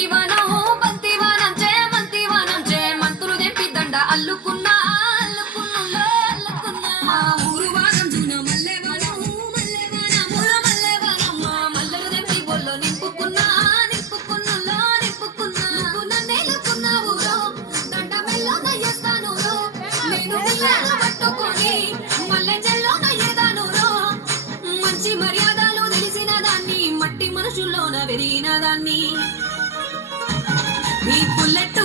మట్టివానం బంతివానం చేమంతివానం చేమంతులు తెంపి దండ అల్లుకున్నా అల్లుకున్నా అల్లుకున్నా మా ఊరు వానం జూన మల్లెవానం మల్లెవానం మూల మల్లెవానం మా మల్లెలు తెంపి బొల్లో నింపుకున్నా నింపుకున్నా నింపుకున్నా నువ్వు నన్నేలుకున్నావు దండ మెల్లో దయ్యేస్తాను నేను నిల్లాలు పట్టుకొని మల్లె చెల్లో నయ్యేదాను మంచి మర్యాదలు తెలిసిన దాన్ని మట్టి మనుషుల్లోన పెరిగిన దాన్ని ఈ బుల్లెట్